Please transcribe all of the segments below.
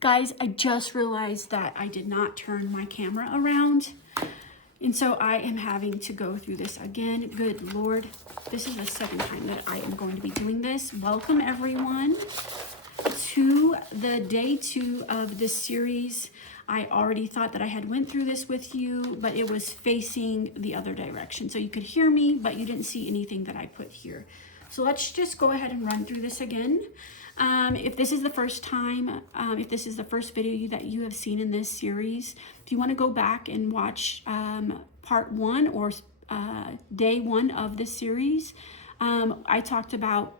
Guys, I just realized that I did not turn my camera around. And so I am having to go through this again. Good Lord. This is the second time that I am going to be doing this. Welcome everyone to the day 2 of this series. I already thought that I had went through this with you, but it was facing the other direction. So you could hear me, but you didn't see anything that I put here. So let's just go ahead and run through this again. If this is the first time, if this is the first video that you have seen in this series, if you want to go back and watch part 1 or day 1 of this series, I talked about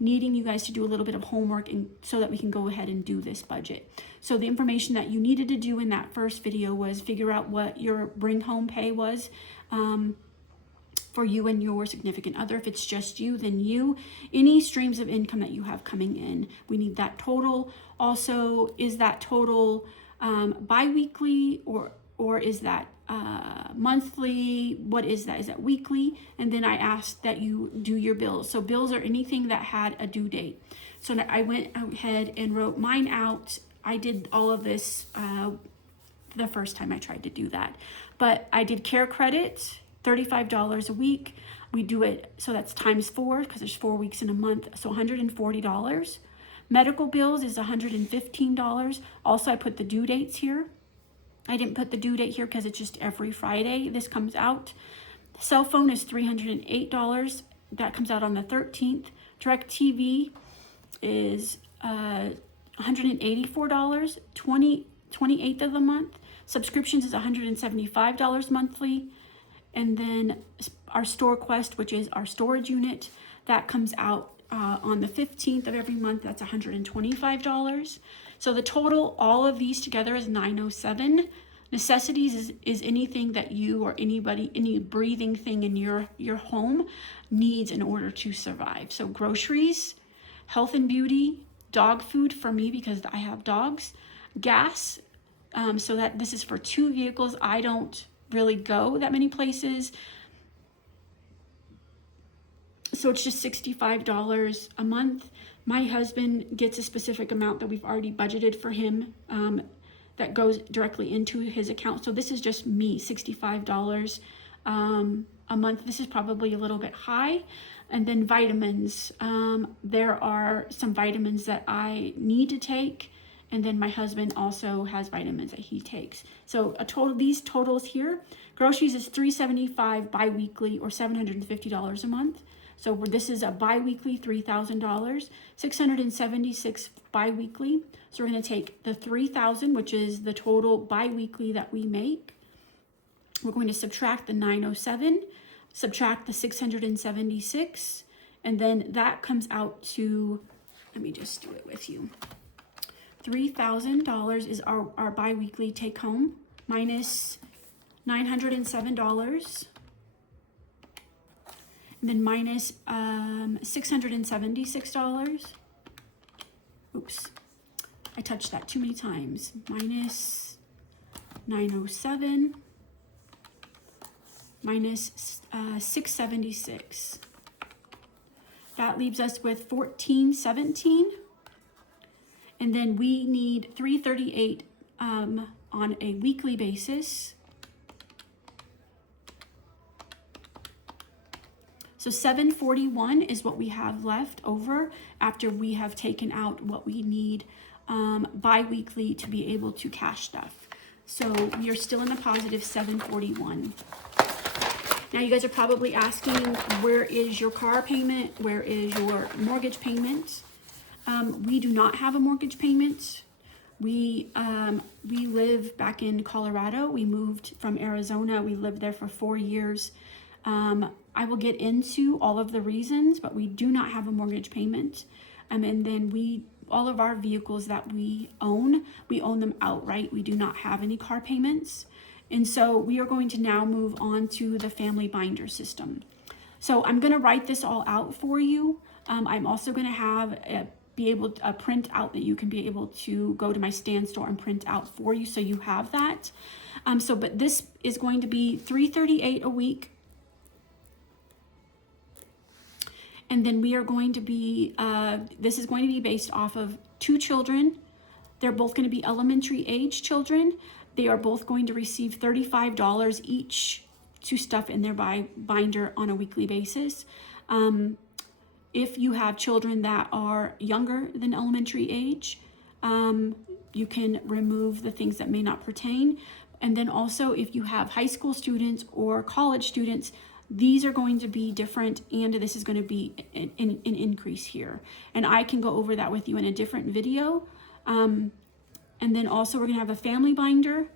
needing you guys to do a little bit of homework and so that we can go ahead and do this budget. So the information that you needed to do in that first video was figure out what your bring home pay was for you and your significant other. If it's just you, then you. Any streams of income that you have coming in, we need that total. Also, is that total bi-weekly or is that monthly? What is that? Is that weekly? And then I asked that you do your bills. So bills are anything that had a due date. So I went ahead and wrote mine out. I did all of this the first time I tried to do that. But I did care credit, $35 a week. We do it, so that's times 4 because there's 4 weeks in a month, so $140. Medical bills is $115. Also, I put the due dates here. I didn't put the due date here because it's just every Friday this comes out. Cell phone is $308. That comes out on the 13th. Direct TV is $184, 28th of the month. Subscriptions is $175 monthly. And then our store quest, which is our storage unit, that comes out on the 15th of every month. That's $125. So the total, all of these together, is $907. Necessities is anything that you or anybody, any breathing thing in your home needs in order to survive. So groceries, health and beauty, dog food for me because I have dogs, gas. So that this is for 2 vehicles. I don't really go that many places. So it's just $65 a month. My husband gets a specific amount that we've already budgeted for him that goes directly into his account. So this is just me, $65 a month. This is probably a little bit high. And then vitamins. There are some vitamins that I need to take. And then my husband also has vitamins that he takes. So these totals here, groceries is $375 bi-weekly or $750 a month. So this is a bi-weekly $3,000, $676 bi-weekly. So we're gonna take the $3,000, which is the total bi-weekly that we make. We're going to subtract the $907, subtract the $676, and then that comes out to, let me just do it with you. $3,000 is our bi-weekly take home minus $907 and then minus $676. Oops, I touched that too many times. Minus 907 minus 676. That leaves us with 1417. And then we need $338 on a weekly basis. So $741 is what we have left over after we have taken out what we need bi-weekly to be able to cash stuff. So we are still in a positive $741. Now you guys are probably asking, where is your car payment? Where is your mortgage payment? We do not have a mortgage payment. We live back in Colorado. We moved from Arizona. We lived there for 4 years. I will get into all of the reasons, but we do not have a mortgage payment. And then all of our vehicles that we own them outright. We do not have any car payments. And so we are going to now move on to the family binder system. So I'm going to write this all out for you. I'm also going to have a print out that you can be able to go to my Stand store and print out for you, so you have that. But this is going to be $338 a week. And then we are going to be, this is going to be based off of 2 children, They're both going to be elementary age children. They are both going to receive $35 each to stuff in their binder on a weekly basis. If you have children that are younger than elementary age, you can remove the things that may not pertain. And then also if you have high school students or college students, these are going to be different, and this is going to be an increase here. And I can go over that with you in a different video. And then also we're going to have a family binder.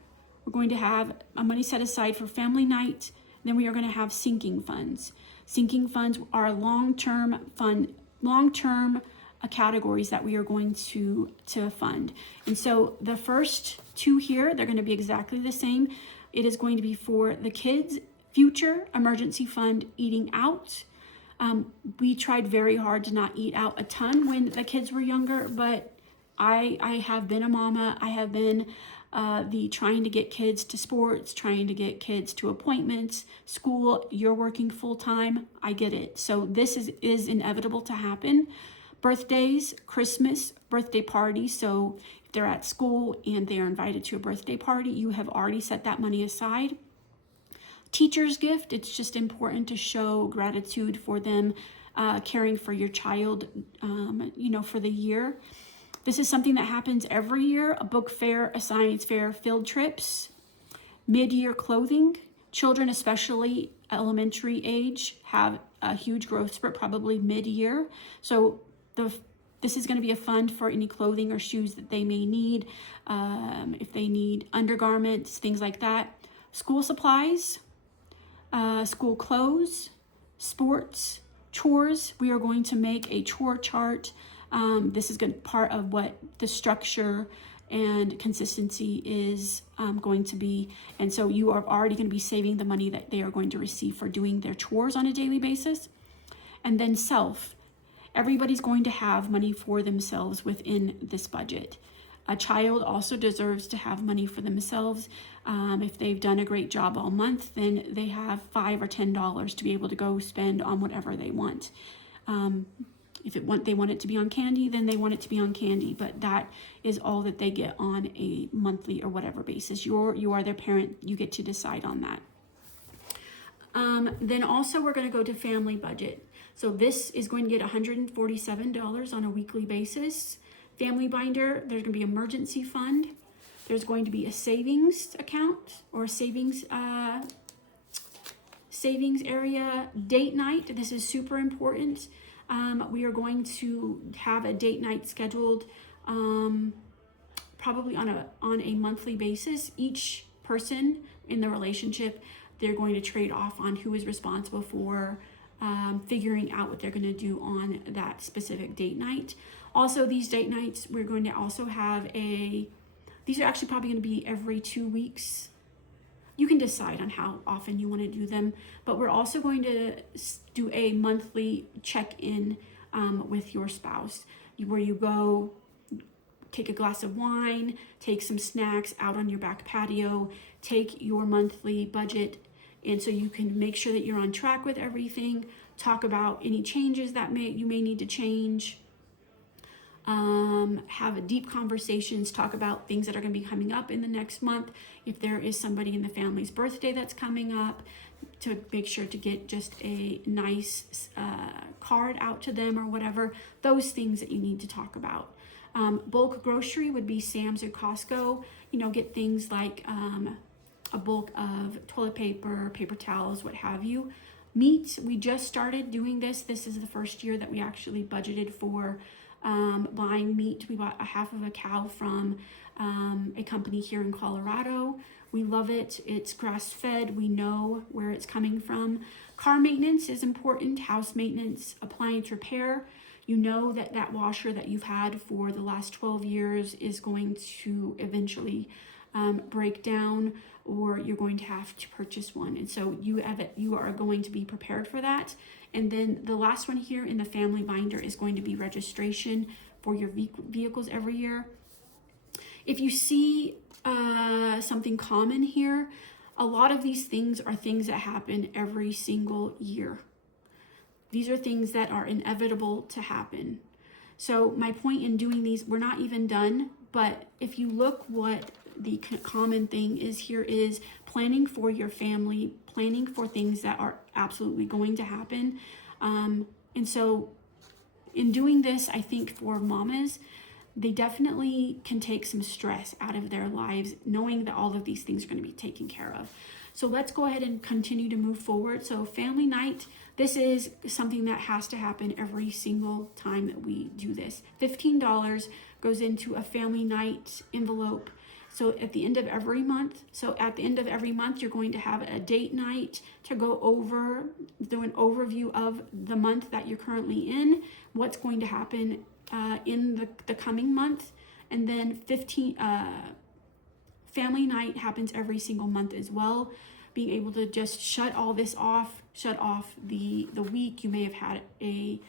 We're going to have a money set aside for family night. Then we are going to have sinking funds. Sinking funds are long-term categories that we are going to fund. And so the first two here, they're going to be exactly the same. It is going to be for the kids' future emergency fund, eating out. We tried very hard to not eat out a ton when the kids were younger, but I have been a mama. I have been trying to get kids to sports, trying to get kids to appointments, school. You're working full time. I get it. So this is inevitable to happen. Birthdays, Christmas, birthday parties. So if they're at school and they are invited to a birthday party, you have already set that money aside. Teacher's gift, it's just important to show gratitude for them caring for your child, for the year. This is something that happens every year: a book fair, a science fair, field trips, mid-year clothing. Children, especially elementary age, have a huge growth spurt probably mid-year. So this is going to be a fund for any clothing or shoes that they may need, if they need undergarments, things like that. School supplies, school clothes, sports, chores. We are going to make a chore chart. This is part of what the structure and consistency is going to be. And so you are already going to be saving the money that they are going to receive for doing their chores on a daily basis. And then everybody's going to have money for themselves within this budget. A child also deserves to have money for themselves. If they've done a great job all month, then they have $5 or $10 to be able to go spend on whatever they want. If they want it to be on candy, then they want it to be on candy, but that is all that they get on a monthly or whatever basis. You are their parent, you get to decide on that. Then also we're going to go to family budget. So this is going to get $147 on a weekly basis. Family binder, there's going to be emergency fund. There's going to be a savings account or a savings area. Date night, this is super important. We are going to have a date night scheduled probably on a monthly basis. Each person in the relationship, they're going to trade off on who is responsible for figuring out what they're going to do on that specific date night. Also, these date nights, we're going to also have these are actually probably going to be every 2 weeks. You can decide on how often you want to do them, but we're also going to do a monthly check-in with your spouse, where you go take a glass of wine, take some snacks out on your back patio, take your monthly budget, and so you can make sure that you're on track with everything, talk about any changes that you may need to change, have deep conversations, talk about things that are going to be coming up in the next month. If there is somebody in the family's birthday that's coming up, to make sure to get just a nice card out to them or whatever, those things that you need to talk about. Bulk grocery would be Sam's or Costco. Get things like a bulk of toilet paper, paper towels, what have you. Meat, we just started doing this. This is the first year that we actually budgeted for buying meat. We bought a half of a cow from a company here in Colorado. We love it. It's grass-fed. We know where it's coming from. Car maintenance is important. House maintenance, appliance repair. You know that washer that you've had for the last 12 years is going to eventually break down, or you're going to have to purchase one. And so you are going to be prepared for that. And then the last one here in the family binder is going to be registration for your vehicles every year. If you see something common here, a lot of these things are things that happen every single year. These are things that are inevitable to happen. So my point in doing these, we're not even done, but if you look, what the common thing is here is planning for your family, planning for things that are absolutely going to happen. And so in doing this, I think for mamas, they definitely can take some stress out of their lives, knowing that all of these things are going to be taken care of. So let's go ahead and continue to move forward. So family night, this is something that has to happen every single time that we do this. $15 goes into a family night envelope. So at the end of every month, you're going to have a date night to go over, do an overview of the month that you're currently in, what's going to happen in the coming month, and then family night happens every single month as well. Being able to just shut all this off, shut off the week you may have had a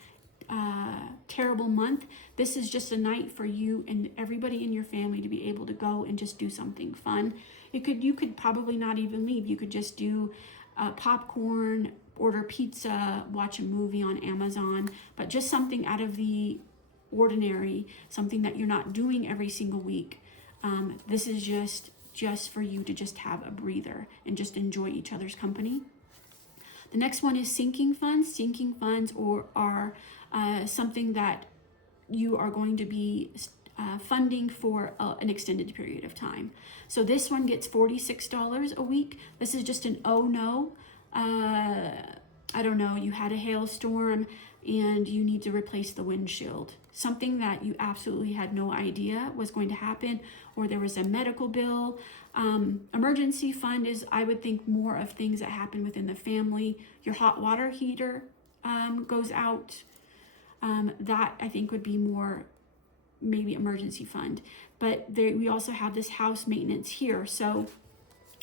terrible month. This is just a night for you and everybody in your family to be able to go and just do something fun. You could probably not even leave. You could just do popcorn, order pizza, watch a movie on Amazon, but just something out of the ordinary, something that you're not doing every single week. This is just for you to just have a breather and just enjoy each other's company. The next one is sinking funds. Sinking funds are something that you are going to be funding for an extended period of time. So this one gets $46 a week. This is just an oh no. I don't know, you had a hailstorm and you need to replace the windshield. Something that you absolutely had no idea was going to happen, or there was a medical bill. Emergency fund is, I would think, more of things that happen within the family. Your hot water heater goes out. That I think would be more maybe emergency fund. But we also have this house maintenance here. So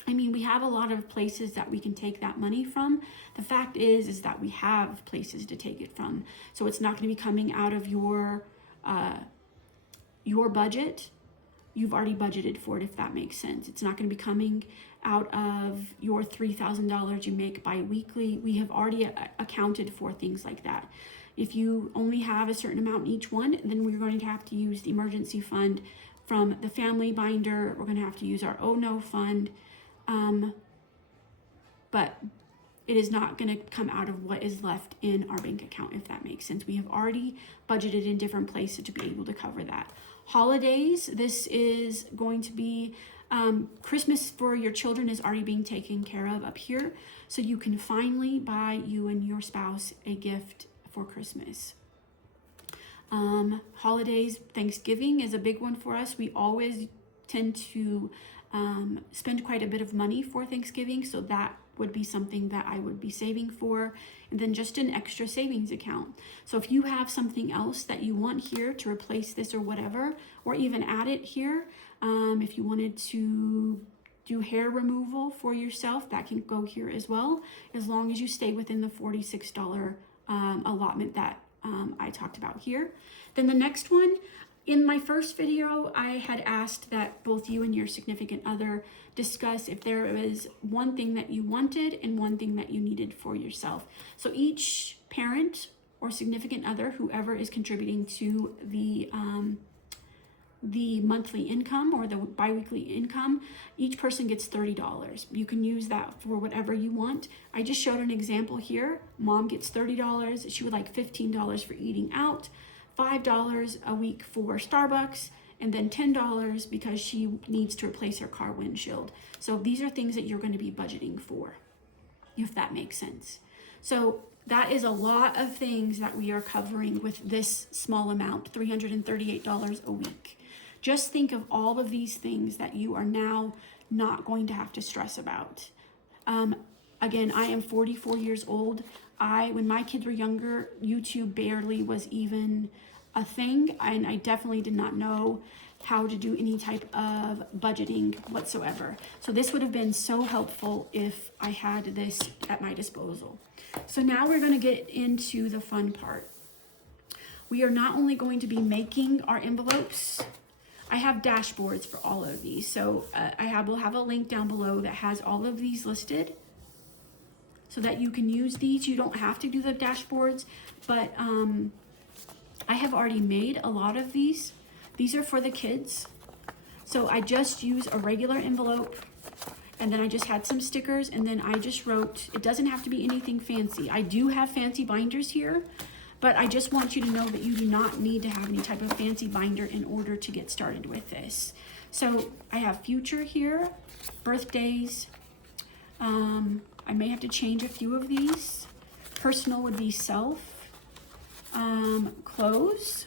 I mean, we have a lot of places that we can take that money from. The fact is that we have places to take it from. So it's not going to be coming out of your budget. You've already budgeted for it, if that makes sense. It's not going to be coming out of your $3,000 you make bi-weekly. We have already accounted for things like that. If you only have a certain amount in each one, then we're going to have to use the emergency fund from the family binder. We're going to have to use our oh no fund. But it is not going to come out of what is left in our bank account, if that makes sense. We have already budgeted in different places to be able to cover that. Holidays, this is going to be Christmas for your children is already being taken care of up here. So you can finally buy you and your spouse a gift for Christmas. Holidays, Thanksgiving is a big one for us. We always tend to spend quite a bit of money for Thanksgiving, so that would be something that I would be saving for. And then just an extra savings account. So if you have something else that you want here to replace this or whatever, or even add it here, if you wanted to do hair removal for yourself, that can go here as well, as long as you stay within the $46 allotment that I talked about here. Then the next one, in my first video, I had asked that both you and your significant other discuss if there was one thing that you wanted and one thing that you needed for yourself. So each parent or significant other, whoever is contributing to the monthly income or the biweekly income, each person gets $30. You can use that for whatever you want. I just showed an example here. Mom gets $30. She would like $15 for eating out, $5 a week for Starbucks, and then $10 because she needs to replace her car windshield. So these are things that you're going to be budgeting for, if that makes sense. So that is a lot of things that we are covering with this small amount, $338 a week. Just think of all of these things that you are now not going to have to stress about. Again, I am 44 years old. When my kids were younger, YouTube barely was even a thing, and I definitely did not know how to do any type of budgeting whatsoever. So this would have been so helpful if I had this at my disposal. So now we're going to get into the fun part. We are not only going to be making our envelopes. I have dashboards for all of these. So will have a link down below that has all of these listed, so that you can use these. You don't have to do the dashboards, but I I have already made a lot of these. These are for the kids. So I just use a regular envelope, and then I just had some stickers, and then I just wrote, it doesn't have to be anything fancy. I do have fancy binders here, but I just want you to know that you do not need to have any type of fancy binder in order to get started with this. So I have future here, birthdays. I may have to change a few of these. Personal would be self, clothes,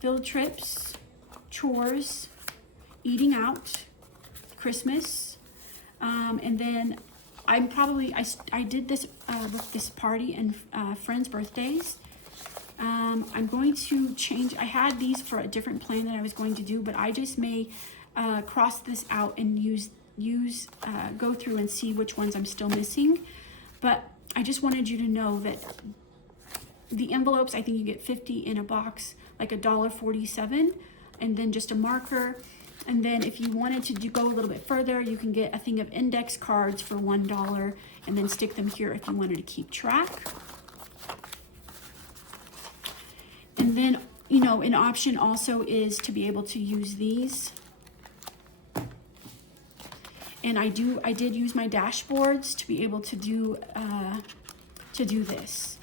field trips, chores, eating out, Christmas, and then I'm probably, I did this with this party and friends' birthdays. I'm going to change, I had these for a different plan that I was going to do, but I just may cross this out and go through and see which ones I'm still missing. But I just wanted you to know that the envelopes, I think you get 50 in a box, like $1.47, and then just a marker. And then if you wanted to go a little bit further, you can get a thing of index cards for $1 and then stick them here if you wanted to keep track. And then, you know, an option also is to be able to use these. And I did use my dashboards to be able to do this.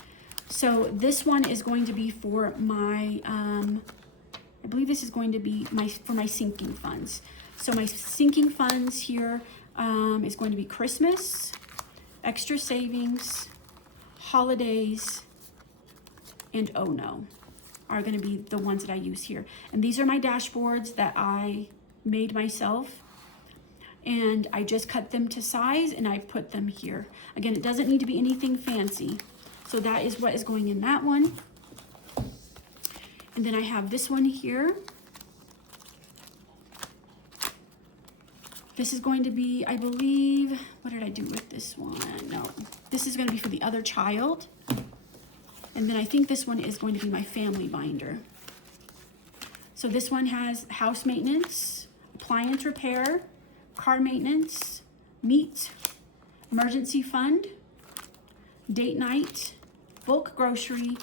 So this one is going to be for my, I believe this is going to be for my sinking funds. So my sinking funds here is going to be Christmas, extra savings, holidays, and oh no, are going to be the ones that I use here. And these are my dashboards that I made myself. And I just cut them to size and I put them here. Again, it doesn't need to be anything fancy. So that is what is going in that one. And then I have this one here. This is going to be, I believe, what did I do with this one? No, this is going to be for the other child. And then I think this one is going to be my family binder. So this one has house maintenance, appliance repair, car maintenance, meat, emergency fund, date night, bulk grocery,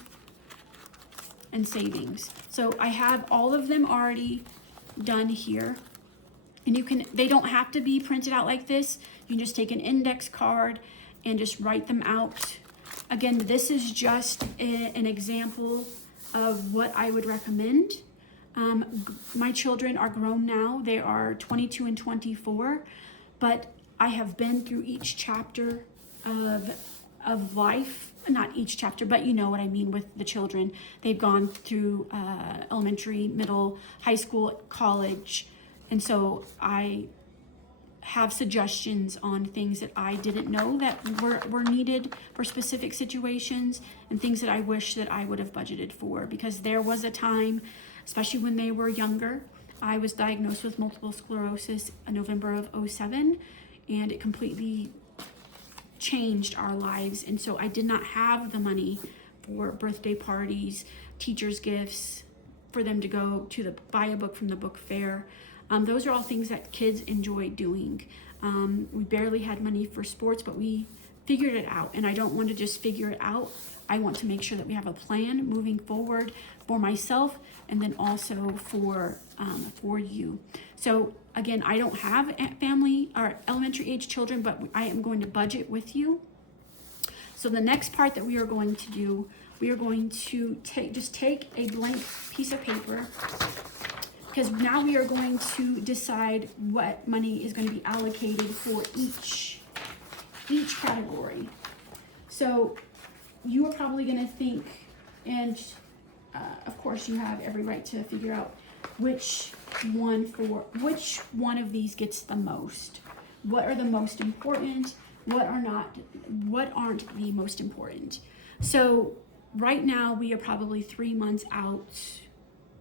and savings. So I have all of them already done here. And they don't have to be printed out like this. You can just take an index card and just write them out. Again, this is just an example of what I would recommend. My children are grown now. They are 22 and 24, but I have been through each chapter of life. Not each chapter, but you know what I mean with the children. They've gone through elementary, middle, high school, college. And so I have suggestions on things that I didn't know that were needed for specific situations, and things that I wish that I would have budgeted for, because there was a time, especially when they were younger, I was diagnosed with multiple sclerosis in November of 2007, and it completely changed our lives. And so I did not have the money for birthday parties, teachers' gifts, for them to go to buy a book from the book fair. Those are all things that kids enjoy doing. We barely had money for sports, but we figured it out. And I don't want to just figure it out. I want to make sure that we have a plan moving forward for myself, and then also for you. So again, I don't have family or elementary age children, but I am going to budget with you. So the next part that we are going to do, we are going to take a blank piece of paper, because now we are going to decide what money is going to be allocated for each category. So you are probably going to think, and of course you have every right to figure out which one of these gets the most. What are the most important? What aren't the most important? So right now we are probably 3 months out,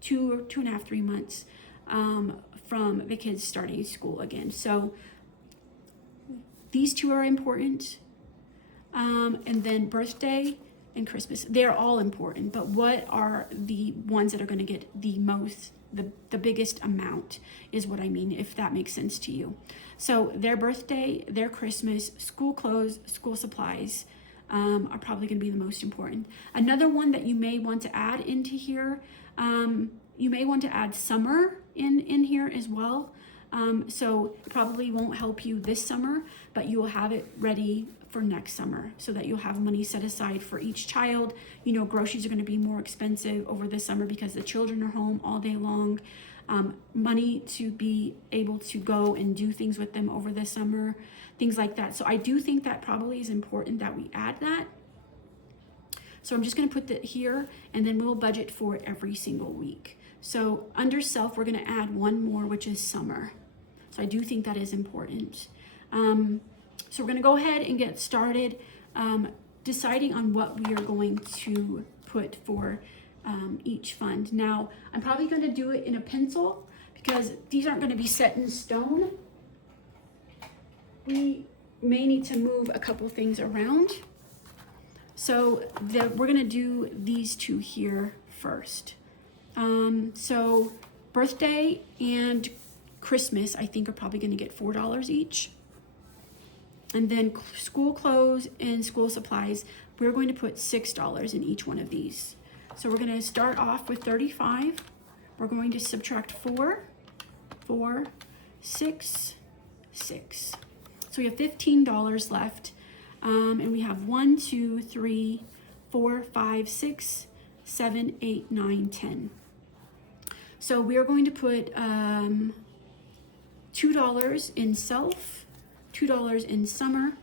2.5, 3 months from the kids starting school again. So these two are important. And then birthday and Christmas, they're all important, but what are the ones that are going to get the most, the biggest amount is what I mean, if that makes sense to you. So their birthday, their Christmas, school clothes, school supplies, are probably going to be the most important. Another one that you may want to add into here, you may want to add summer in here as well. So it probably won't help you this summer, but you will have it ready for next summer so that you'll have money set aside for each child. You know, groceries are going to be more expensive over this summer because the children are home all day long. Money to be able to go and do things with them over the summer, things like that. So I do think that probably is important that we add that. So I'm just going to put that here, and then we'll budget for it every single week. So under self, we're going to add one more, which is summer. So I do think that is important. So we're going to go ahead and get started deciding on what we are going to put for each fund. Now, I'm probably going to do it in a pencil because these aren't going to be set in stone. We may need to move a couple things around. So we're going to do these two here first. So birthday and Christmas, I think, are probably going to get $4 each. And then school clothes and school supplies, we're going to put $6 in each one of these. So we're going to start off with 35. We're going to subtract 4, 4, 6, 6. So we have $15 left. And we have 1, 2, 3, 4, 5, 6, 7, 8, 9, 10. So we are going to put $2 in self, $2 in summer.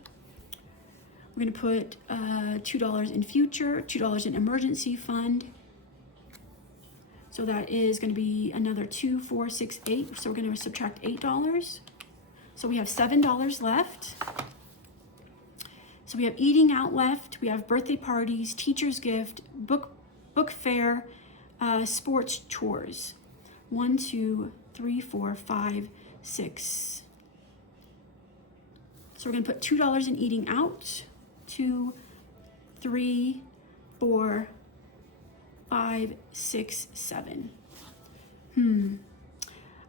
We're going to put $2 in future, $2 in emergency fund. So that is going to be another 2, 4, 6, 8. So we're going to subtract $8. So we have $7 left. So we have eating out left. We have birthday parties, teacher's gift, book fair, sports chores. 1, 2, 3, 4, 5, 6. So we're going to put $2 in eating out. 2, 3, 4, 5, 6, 7.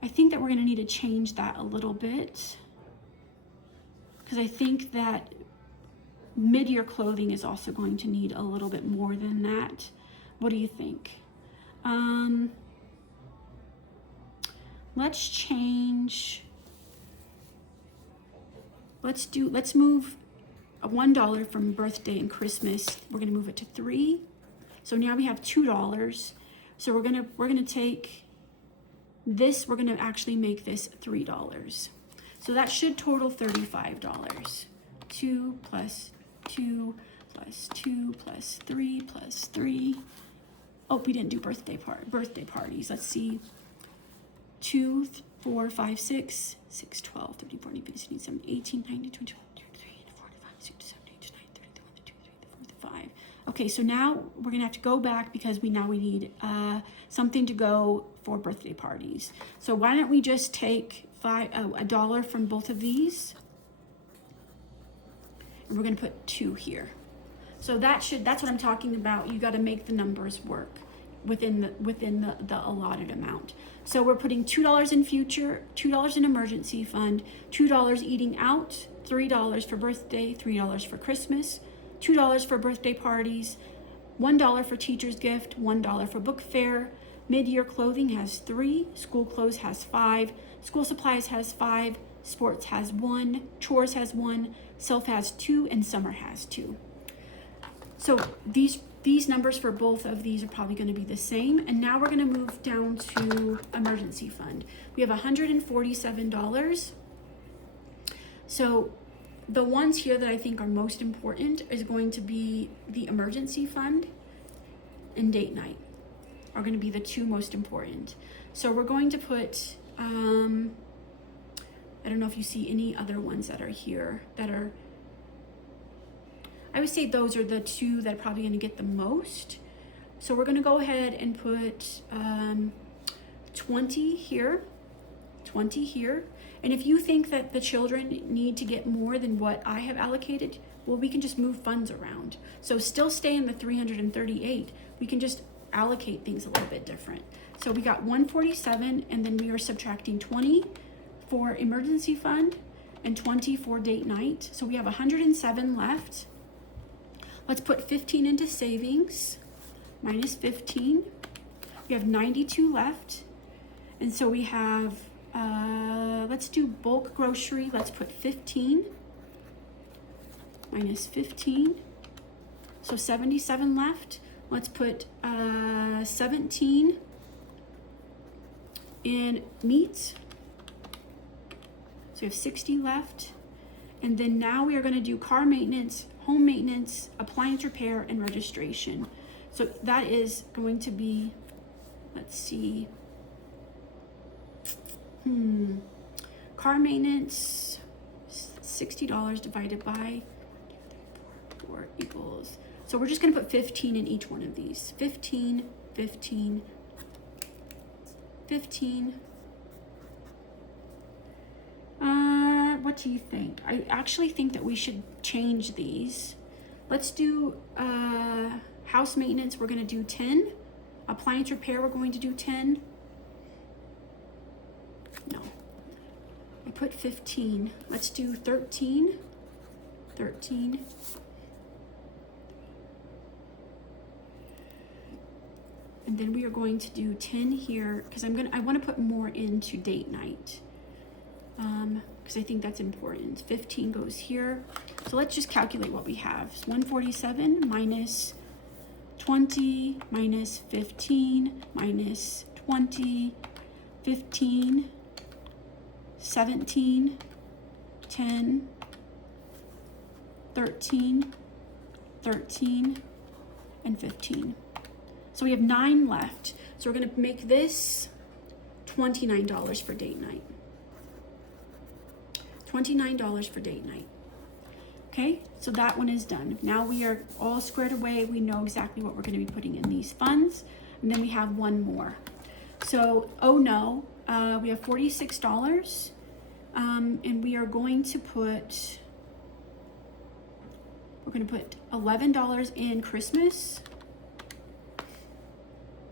I think that we're going to need to change that a little bit because I think that mid-year clothing is also going to need a little bit more than that. What do you think? Let's change. Let's move a $1 from birthday and Christmas. We're gonna move it to 3. So now we have $2. So we're gonna take this. We're gonna actually make this $3. So that should total $35. 2 plus 2 plus 2 plus 3 plus 3. Oh, we didn't do birthday parties. Let's see. 2, 4, 5, 6, 6, 12, 13, 14, 15, 16, 17, 18, 19, 20, 21, 22, 23, 24, 25, 26, 27, 28, 29, 30, 31, 32, 33, 35. Okay, so now we're gonna have to go back because we need something to go for birthday parties. So why don't we just take $1 from both of these, and we're gonna put 2 here. So that's what I'm talking about. You got to make the numbers work within the allotted amount. So we're putting $2 in future, $2 in emergency fund, $2 eating out, $3 for birthday, $3 for Christmas, $2 for birthday parties, $1 for teacher's gift, $1 for book fair. Mid-year clothing has 3, school clothes has 5, school supplies has 5, sports has 1, chores has 1, self has 2, and summer has 2. So these numbers for both of these are probably going to be the same. And now we're going to move down to emergency fund. We have $147. So the ones here that I think are most important is going to be the emergency fund and date night are going to be the 2 most important. So we're going to put, I don't know if you see any other ones that are here that are, I would say those are the 2 that are probably going to get the most. So we're going to go ahead and put 20 here, 20 here. And if you think that the children need to get more than what I have allocated, well, we can just move funds around. So still stay in the 338. We can just allocate things a little bit different. So we got 147, and then we are subtracting 20 for emergency fund and 20 for date night. So we have 107 left. Let's put 15 into savings, minus 15. We have 92 left. And so we have, let's do bulk grocery. Let's put 15, minus 15. So 77 left. Let's put 17 in meat. So we have 60 left. And then now we are going to do car maintenance, home maintenance, appliance repair, and registration. So that is going to be, let's see, car maintenance, $60 divided by 4 equals, so we're just going to put 15 in each one of these. 15, 15, 15. What do you think? I actually think that we should change these. Let's do house maintenance, we're going to do 10. Appliance repair, we're going to do 10. No. I put 15. Let's do 13. 13. And then we are going to do 10 here because I want to put more into date night. Because I think that's important. 15 goes here. So let's just calculate what we have. So 147 minus 20 minus 15 minus 20, 15, 17, 10, 13, 13, and 15. So we have 9 left. So we're going to make this $29 for date night. $29 for date night. Okay, so that one is done. Now we are all squared away. We know exactly what we're going to be putting in these funds. And then we have one more. So, oh no, we have $46. And we are going to put, $11 in Christmas.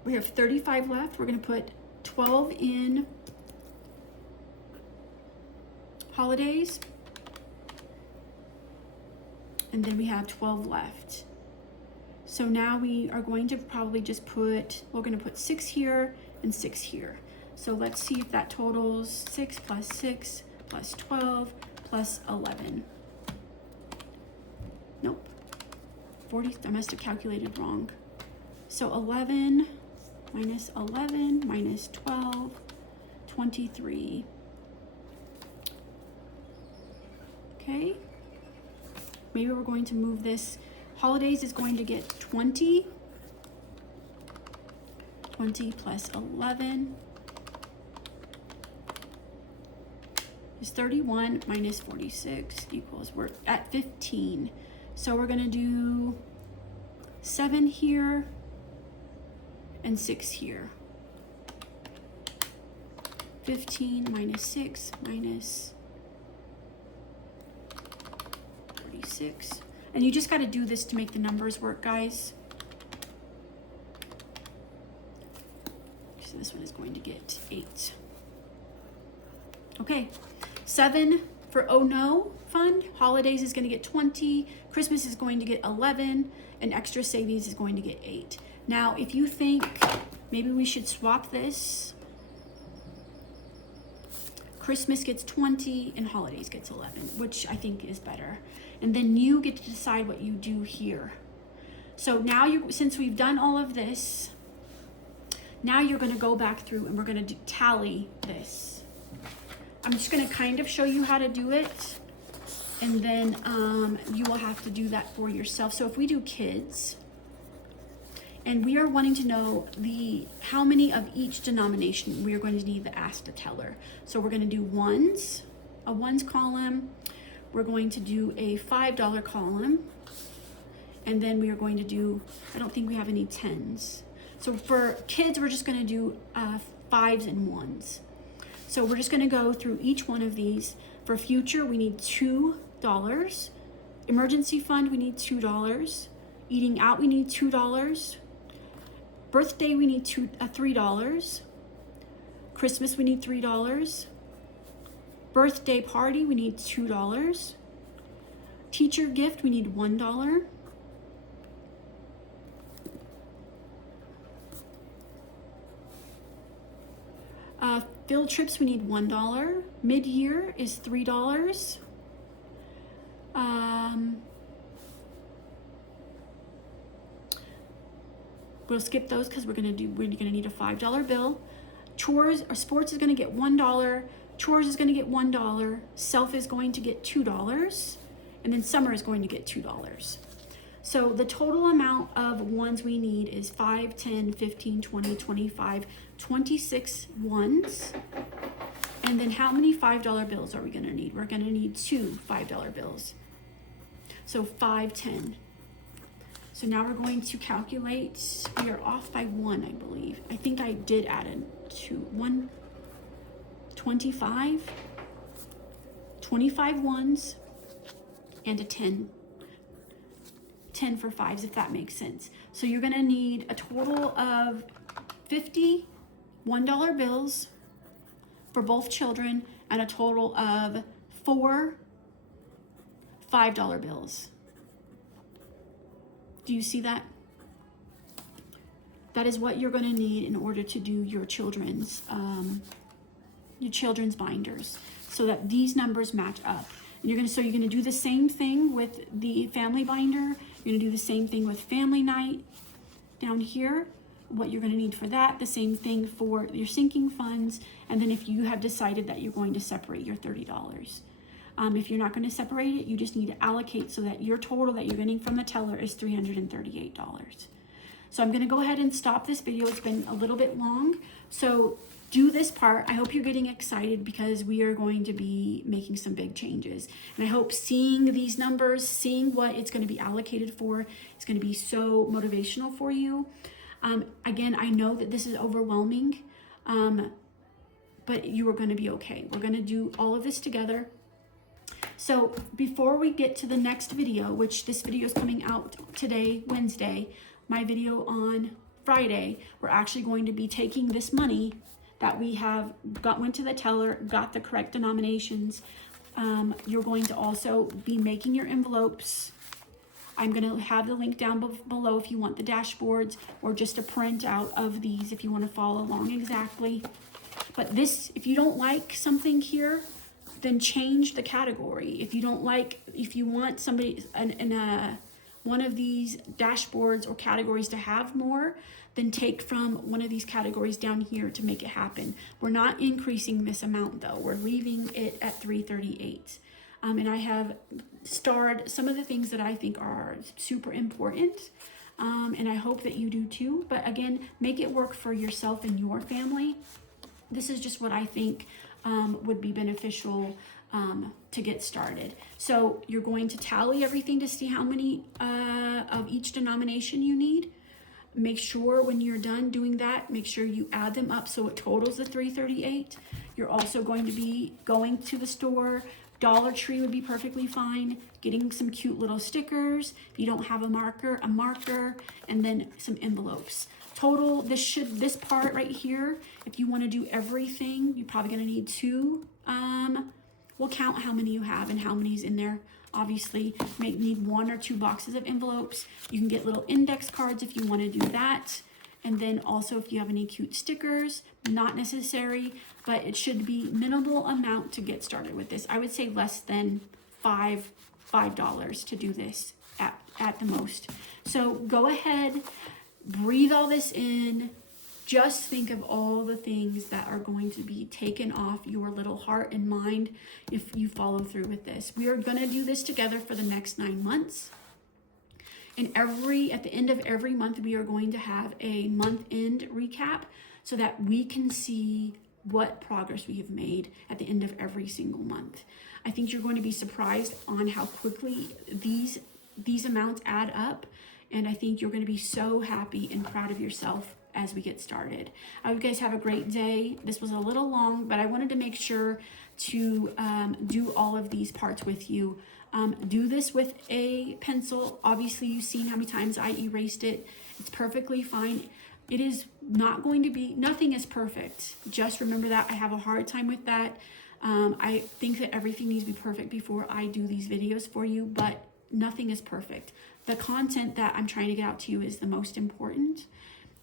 We have 35 left. We're going to put 12 in holidays. And then we have 12 left. So now we are going to probably just put, we're going to put 6 here and 6 here. So let's see if that totals 6 plus 6 plus 12 plus 11. Nope. 40, I must have calculated wrong. So 11 minus 11 minus 12, 23. Okay. Maybe we're going to move this. Holidays is going to get 20. 20 plus 11 is 31 minus 46 equals, we're at 15. So we're going to do 7 here and 6 here. 15 minus 6 minus 36. And you just got to do this to make the numbers work, guys. So this one is going to get 8. Okay, 7 for Oh No fund. Holidays is going to get 20. Christmas is going to get 11. And extra savings is going to get 8. Now, if you think maybe we should swap this, Christmas gets 20 and holidays gets 11, which I think is better. And then you get to decide what you do here. So now since we've done all of this, now you're going to go back through and we're going to tally this. I'm just going to kind of show you how to do it, and then you will have to do that for yourself. So if we do kids, and we are wanting to know how many of each denomination, we are going to need the ask the teller. So we're going to do ones, a ones column. We're going to do a $5 column. And then we are going to do, I don't think we have any tens. So for kids, we're just going to do 5s and 1s. So we're just going to go through each one of these. For future, we need $2. Emergency fund, we need $2. Eating out, we need $2. Birthday, we need $3. Christmas, we need $3. Birthday party, we need $2. Teacher gift, we need $1. Field trips, we need $1. Mid-year is $3. We'll skip those because we're gonna need a $5 bill. Chores or sports is gonna get $1. Chores is gonna get $1. Self is going to get $2, and then summer is going to get $2. So the total amount of ones we need is 5, 10, 15, 20, 25, 26 ones. And then how many $5 bills are we gonna need? We're gonna need 2 $5 bills. So 5, 10. So now we're going to calculate, we are off by 1, I believe. I think I did add a 1, 25 ones, and a 10 for 5s, if that makes sense. So you're gonna need a total of 50 $1 bills for both children, and a total of 4 $5 bills. Do you see that? That is what you're going to need in order to do your children's binders, so that these numbers match up. And you're going to do the same thing with the family binder. You're going to do the same thing with family night down here. What you're going to need for that, the same thing for your sinking funds, and then if you have decided that you're going to separate your $30. If you're not going to separate it, you just need to allocate so that your total that you're getting from the teller is $338. So I'm going to go ahead and stop this video. It's been a little bit long. So do this part. I hope you're getting excited because we are going to be making some big changes. And I hope seeing these numbers, seeing what it's going to be allocated for, it's going to be so motivational for you. Again, I know that this is overwhelming, but you are going to be okay. We're going to do all of this together. So before we get to the next video, which this video is coming out today, Wednesday, my video on Friday, we're actually going to be taking this money that we have went to the teller, got the correct denominations. You're going to also be making your envelopes. I'm going to have the link down below if you want the dashboards or just a print out of these if you want to follow along exactly. But this, if you don't like something here, then change the category. If you want somebody one of these dashboards or categories to have more, then take from one of these categories down here to make it happen. We're not increasing this amount though. We're leaving it at $338. And I have starred some of the things that I think are super important. And I hope that you do too. But again, make it work for yourself and your family. This is just what I think would be beneficial to get started. So you're going to tally everything to see how many of each denomination you need. Make sure when you're done doing that, make sure you add them up so it totals the $338. You're also going to be going to the store. Dollar Tree would be perfectly fine. Getting some cute little stickers. If you don't have a marker, and then some envelopes. Total, this part right here, if you want to do everything, you're probably going to need 2. We'll count how many you have and how many's in there. Obviously, you may need 1 or 2 boxes of envelopes. You can get little index cards if you want to do that. And then also if you have any cute stickers, not necessary, but it should be minimal amount to get started with this. I would say less than $5 to do this at the most. So go ahead, breathe all this in. Just think of all the things that are going to be taken off your little heart and mind if you follow through with this. We are going to do this together for the next 9 months. And at the end of every month, we are going to have a month-end recap so that we can see what progress we have made at the end of every single month. I think you're going to be surprised on how quickly these amounts add up. And I think you're going to be so happy and proud of yourself as we get started. I hope you guys have a great day. This was a little long, but I wanted to make sure to do all of these parts with you. Do this with a pencil. Obviously, you've seen how many times I erased it. It's perfectly fine. It is not going to be, nothing is perfect. Just remember that. I have a hard time with that. I think that everything needs to be perfect before I do these videos for you, but nothing is perfect. The content that I'm trying to get out to you is the most important.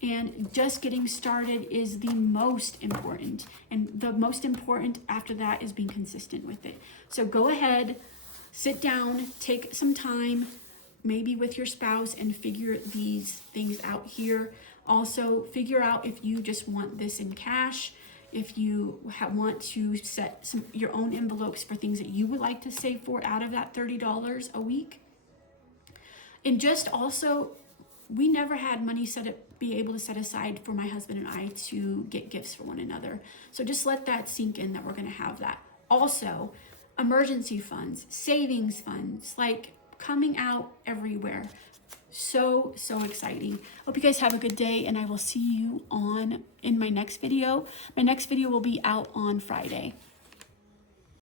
And just getting started is the most important. And the most important after that is being consistent with it. So go ahead, sit down, take some time, maybe with your spouse, and figure these things out here. Also, figure out if you just want this in cash, if you want to set your own envelopes for things that you would like to save for out of that $30 a week. And just also, we never had money be able to set aside for my husband and I to get gifts for one another. So just let that sink in that we're going to have that. Also, emergency funds, savings funds, like coming out everywhere. So exciting. Hope you guys have a good day, and I will see you in my next video. My next video will be out on Friday.